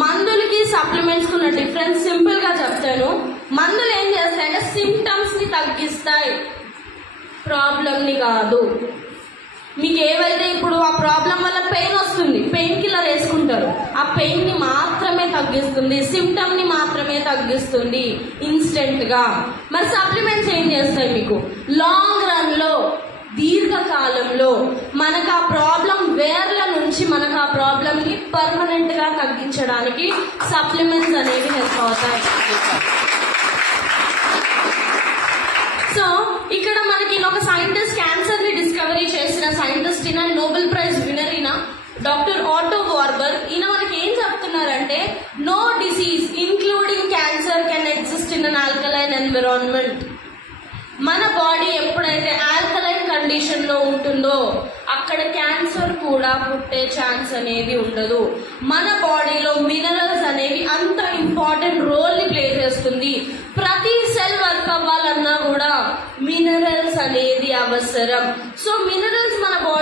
మందులకి supplements ఉన్న difference simple గా చెప్తాను. మందులు ఏం చేస్తాయంటే సిమ్టమ్స్ ని తగ్గిస్తాయి, ప్రాబ్లం ని కాదు. మీకు ఏవైతే ఇప్పుడు ఆ ప్రాబ్లం వల్ల పెయిన్ వస్తుంది, పెయిన్ కిల్లర్ వేసుకుంటారు, ఆ పెయిన్ ని మాత్రమే తగ్గిస్తుంది, సిమ్టమ్ ని మాత్రమే తగ్గిస్తుంది ఇన్స్టెంట్ గా. మరి సప్లిమెంట్స్ ఏం చేస్తాయి? మీకు లాంగ్ రన్ లో, దీర్ఘకాలంలో మనకు ఆ ప్రాబ్లం వేర్ల నుంచి మనకు ఆ ప్రాబ్లం ని పర్మనెంట్ గా తగ్గించడానికి సప్లిమెంట్స్ అనేవి హెల్ప్ అవుతాయి. సో ఇక్కడ మనకి ఒక సైంటిస్ట్, క్యాన్సర్ ని డిస్కవరీ చేసిన సైంటిస్ట్ ఈయన, నోబెల్ ప్రైజ్ విన్నర్ ఈయన, డాక్టర్ ఆటో వార్బర్గ్. ఈయన మనకి ఏం చెప్తున్నారంటే no disease including cancer can exist in an alkaline environment. మన బాడీ ఎప్పుడైతే ఆల్కలైన్ కండిషన్ లో ఉంటుందో అక్కడ క్యాన్సర్ కూడా పుట్టే ఛాన్స్ అనేది ఉండదు. మన బాడీలో మినరల్స్ అనేవి అంత ఇంపార్టెంట్ రోల్ ని ప్లే చేస్తుంది. ప్రతి సెల్ వర్క్ అవ్వాలన్నా కూడా మినరల్స్ అనేది అవసరం. సో మినరల్స్ మన బాడీ